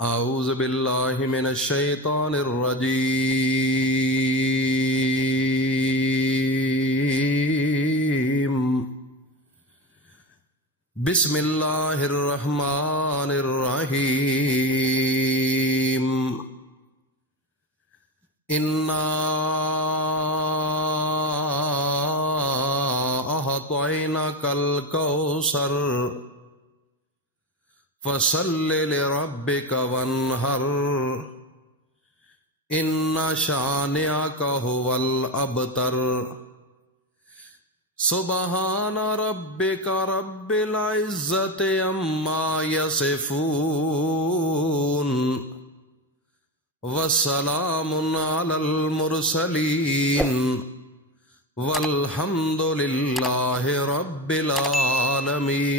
اعوذ باللہ من الشیطان الرجیم بسم اللہ الرحمن الرحیم انا اعطیناک الکوثر فصل لربک وانحر ان شانئک هو الابتر سبحان ربک رب العزت عما یصفون وسلام علی المرسلین والحمد للہ رب العالمین۔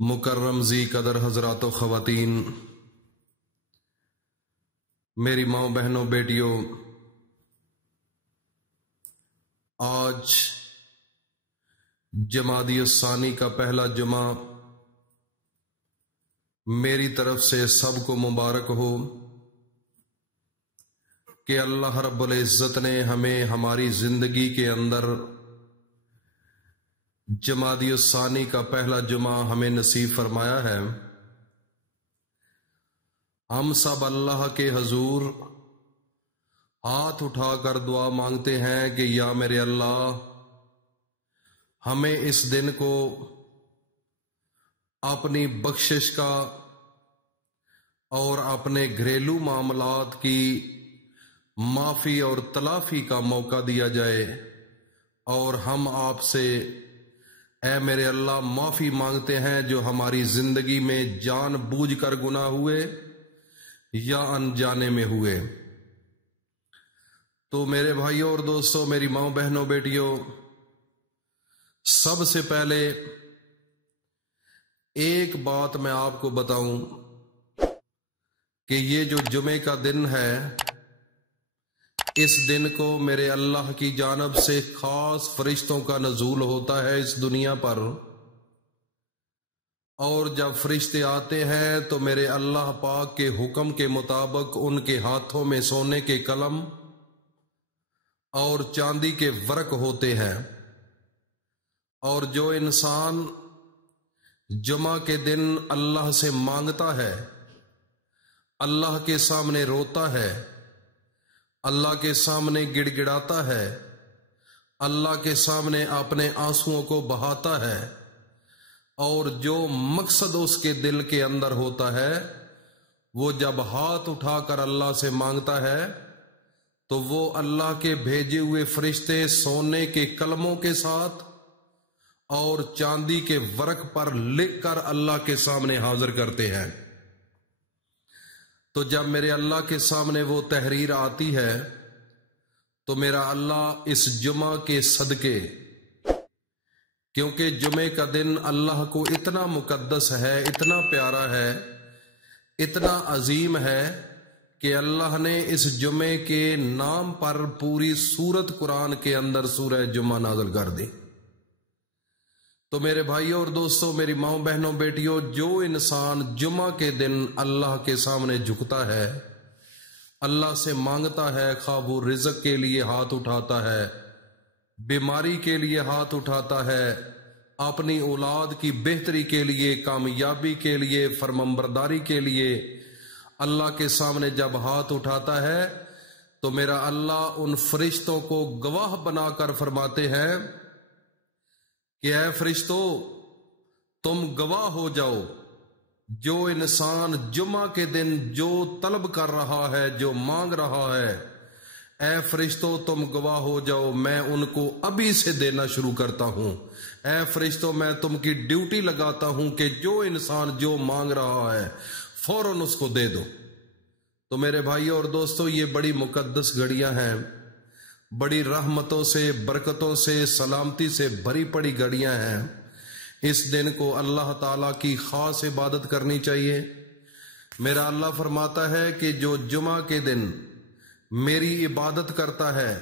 مکرم ذی قدر حضرات و خواتین، میری ماں بہنوں بیٹیوں، آج جمادی الثانی کا پہلا جمعہ میری طرف سے سب کو مبارک ہو کہ اللہ رب العزت نے ہمیں ہماری زندگی کے اندر جمادی الثانی کا پہلا جمعہ ہمیں نصیب فرمایا ہے۔ ہم سب اللہ کے حضور ہاتھ اٹھا کر دعا مانگتے ہیں کہ یا میرے اللہ، ہمیں اس دن کو اپنی بخشش کا اور اپنے گھریلو معاملات کی معافی اور تلافی کا موقع دیا جائے، اور ہم آپ سے اے میرے اللہ معافی مانگتے ہیں جو ہماری زندگی میں جان بوجھ کر گناہ ہوئے یا انجانے میں ہوئے۔ تو میرے بھائیوں اور دوستوں، میری ماں بہنوں بیٹیوں، سب سے پہلے ایک بات میں آپ کو بتاؤں کہ یہ جو جمعے کا دن ہے، اس دن کو میرے اللہ کی جانب سے خاص فرشتوں کا نزول ہوتا ہے اس دنیا پر، اور جب فرشتے آتے ہیں تو میرے اللہ پاک کے حکم کے مطابق ان کے ہاتھوں میں سونے کے قلم اور چاندی کے ورق ہوتے ہیں، اور جو انسان جمعہ کے دن اللہ سے مانگتا ہے، اللہ کے سامنے روتا ہے، اللہ کے سامنے گڑ گڑاتا ہے، اللہ کے سامنے اپنے آنسوؤں کو بہاتا ہے، اور جو مقصد اس کے دل کے اندر ہوتا ہے، وہ جب ہاتھ اٹھا کر اللہ سے مانگتا ہے تو وہ اللہ کے بھیجے ہوئے فرشتے سونے کے قلموں کے ساتھ اور چاندی کے ورق پر لکھ کر اللہ کے سامنے حاضر کرتے ہیں۔ تو جب میرے اللہ کے سامنے وہ تحریر آتی ہے تو میرا اللہ اس جمعہ کے صدقے، کیونکہ جمعے کا دن اللہ کو اتنا مقدس ہے، اتنا پیارا ہے، اتنا عظیم ہے کہ اللہ نے اس جمعے کے نام پر پوری سورت قرآن کے اندر سورہ جمعہ نازل کر دی۔ تو میرے بھائیوں اور دوستوں، میری ماں بہنوں بیٹیوں، جو انسان جمعہ کے دن اللہ کے سامنے جھکتا ہے، اللہ سے مانگتا ہے، خواہ وہ رزق کے لیے ہاتھ اٹھاتا ہے، بیماری کے لیے ہاتھ اٹھاتا ہے، اپنی اولاد کی بہتری کے لیے، کامیابی کے لیے، فرمانبرداری کے لیے اللہ کے سامنے جب ہاتھ اٹھاتا ہے تو میرا اللہ ان فرشتوں کو گواہ بنا کر فرماتے ہیں کہ اے فرشتو، تم گواہ ہو جاؤ، جو انسان جمعہ کے دن جو طلب کر رہا ہے، جو مانگ رہا ہے، اے فرشتو تم گواہ ہو جاؤ، میں ان کو ابھی سے دینا شروع کرتا ہوں۔ اے فرشتو، میں تم کی ڈیوٹی لگاتا ہوں کہ جو انسان جو مانگ رہا ہے فوراً اس کو دے دو۔ تو میرے بھائیوں اور دوستوں، یہ بڑی مقدس گھڑیاں ہیں، بڑی رحمتوں سے، برکتوں سے، سلامتی سے بھری پڑی گھڑیاں ہیں۔ اس دن کو اللہ تعالیٰ کی خاص عبادت کرنی چاہیے۔ میرا اللہ فرماتا ہے کہ جو جمعہ کے دن میری عبادت کرتا ہے،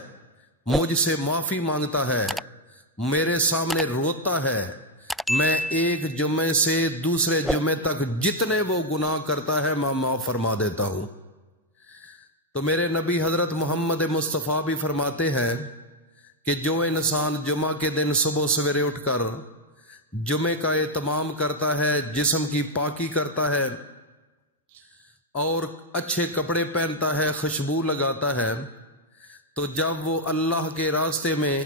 مجھ سے معافی مانگتا ہے، میرے سامنے روتا ہے، میں ایک جمعے سے دوسرے جمعے تک جتنے وہ گناہ کرتا ہے میں معاف فرما دیتا ہوں۔ تو میرے نبی حضرت محمد مصطفیٰ بھی فرماتے ہیں کہ جو انسان جمعہ کے دن صبح سویرے اٹھ کر جمعے کا اہتمام کرتا ہے، جسم کی پاکی کرتا ہے اور اچھے کپڑے پہنتا ہے، خوشبو لگاتا ہے، تو جب وہ اللہ کے راستے میں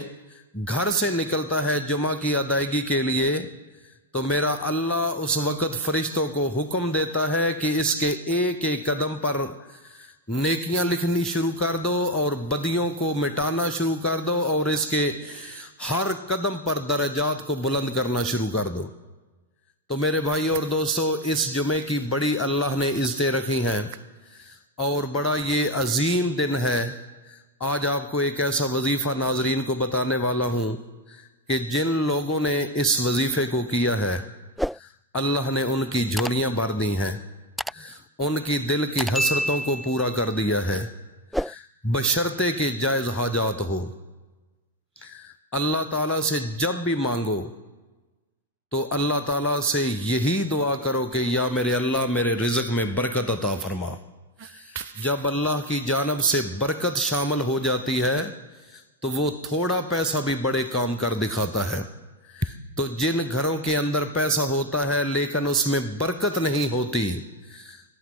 گھر سے نکلتا ہے جمعہ کی ادائیگی کے لیے، تو میرا اللہ اس وقت فرشتوں کو حکم دیتا ہے کہ اس کے ایک ایک قدم پر نیکیاں لکھنی شروع کر دو اور بدیوں کو مٹانا شروع کر دو اور اس کے ہر قدم پر درجات کو بلند کرنا شروع کر دو۔ تو میرے بھائی اور دوستو، اس جمعے کی بڑی اللہ نے عزتیں رکھی ہیں اور بڑا یہ عظیم دن ہے۔ آج آپ کو ایک ایسا وظیفہ ناظرین کو بتانے والا ہوں کہ جن لوگوں نے اس وظیفے کو کیا ہے اللہ نے ان کی جھولیاں بھر دی ہیں، ان کی دل کی حسرتوں کو پورا کر دیا ہے، بشرطے کہ جائز حاجات ہو۔ اللہ تعالیٰ سے جب بھی مانگو تو اللہ تعالیٰ سے یہی دعا کرو کہ یا میرے اللہ میرے رزق میں برکت عطا فرما۔ جب اللہ کی جانب سے برکت شامل ہو جاتی ہے تو وہ تھوڑا پیسہ بھی بڑے کام کر دکھاتا ہے۔ تو جن گھروں کے اندر پیسہ ہوتا ہے لیکن اس میں برکت نہیں ہوتی،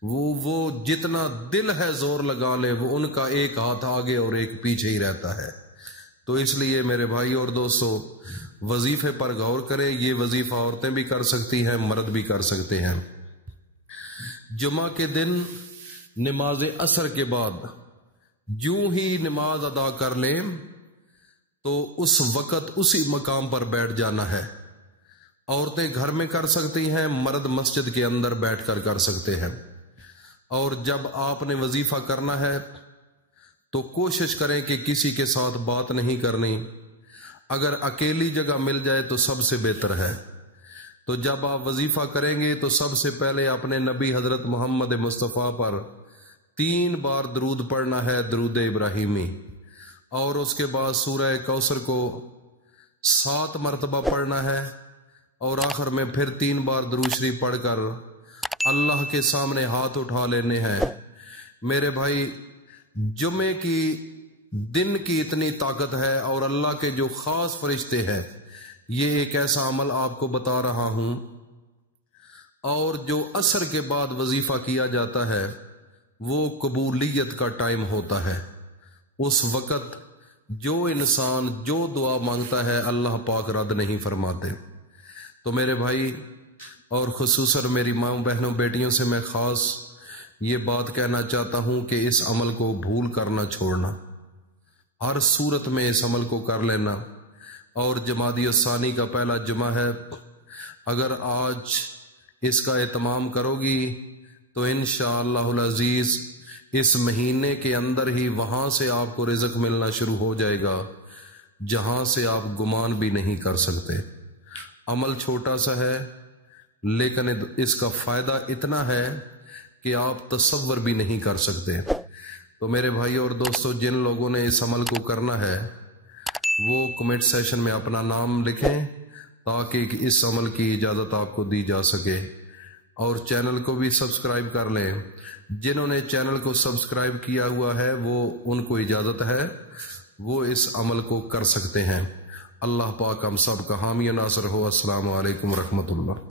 وہ جتنا دل ہے زور لگا لے، وہ ان کا ایک ہاتھ آگے اور ایک پیچھے ہی رہتا ہے۔ تو اس لیے میرے بھائی اور دوستو، وظیفے پر غور کریں۔ یہ وظیفہ عورتیں بھی کر سکتی ہیں، مرد بھی کر سکتے ہیں۔ جمعہ کے دن نماز عصر کے بعد جوں ہی نماز ادا کر لیں تو اس وقت اسی مقام پر بیٹھ جانا ہے۔ عورتیں گھر میں کر سکتی ہیں، مرد مسجد کے اندر بیٹھ کر کر سکتے ہیں۔ اور جب آپ نے وظیفہ کرنا ہے تو کوشش کریں کہ کسی کے ساتھ بات نہیں کرنی، اگر اکیلی جگہ مل جائے تو سب سے بہتر ہے۔ تو جب آپ وظیفہ کریں گے تو سب سے پہلے اپنے نبی حضرت محمد مصطفیٰ پر 3 بار درود پڑھنا ہے، درود ابراہیمی، اور اس کے بعد سورہ کوثر کو 7 مرتبہ پڑھنا ہے، اور آخر میں پھر 3 بار درود شریف پڑھ کر اللہ کے سامنے ہاتھ اٹھا لینے ہیں۔ میرے بھائی، جمعے کی دن کی اتنی طاقت ہے اور اللہ کے جو خاص فرشتے ہیں، یہ ایک ایسا عمل آپ کو بتا رہا ہوں۔ اور جو عصر کے بعد وظیفہ کیا جاتا ہے وہ قبولیت کا ٹائم ہوتا ہے۔ اس وقت جو انسان جو دعا مانگتا ہے اللہ پاک رد نہیں فرماتے۔ تو میرے بھائی اور خصوصاً میری ماں بہنوں بیٹیوں سے میں خاص یہ بات کہنا چاہتا ہوں کہ اس عمل کو بھول کر نہ چھوڑنا، ہر صورت میں اس عمل کو کر لینا۔ اور جمادی الثانی کا پہلا جمعہ ہے، اگر آج اس کا اہتمام کرو گی تو انشاءاللہ العزیز اس مہینے کے اندر ہی وہاں سے آپ کو رزق ملنا شروع ہو جائے گا جہاں سے آپ گمان بھی نہیں کر سکتے۔ عمل چھوٹا سا ہے لیکن اس کا فائدہ اتنا ہے کہ آپ تصور بھی نہیں کر سکتے۔ تو میرے بھائی اور دوستو، جن لوگوں نے اس عمل کو کرنا ہے وہ کمنٹ سیشن میں اپنا نام لکھیں تاکہ اس عمل کی اجازت آپ کو دی جا سکے، اور چینل کو بھی سبسکرائب کر لیں۔ جنہوں نے چینل کو سبسکرائب کیا ہوا ہے وہ ان کو اجازت ہے، وہ اس عمل کو کر سکتے ہیں۔ اللہ پاک ہم سب کا حامی و ناصر ہو۔ السلام علیکم ورحمۃ اللہ۔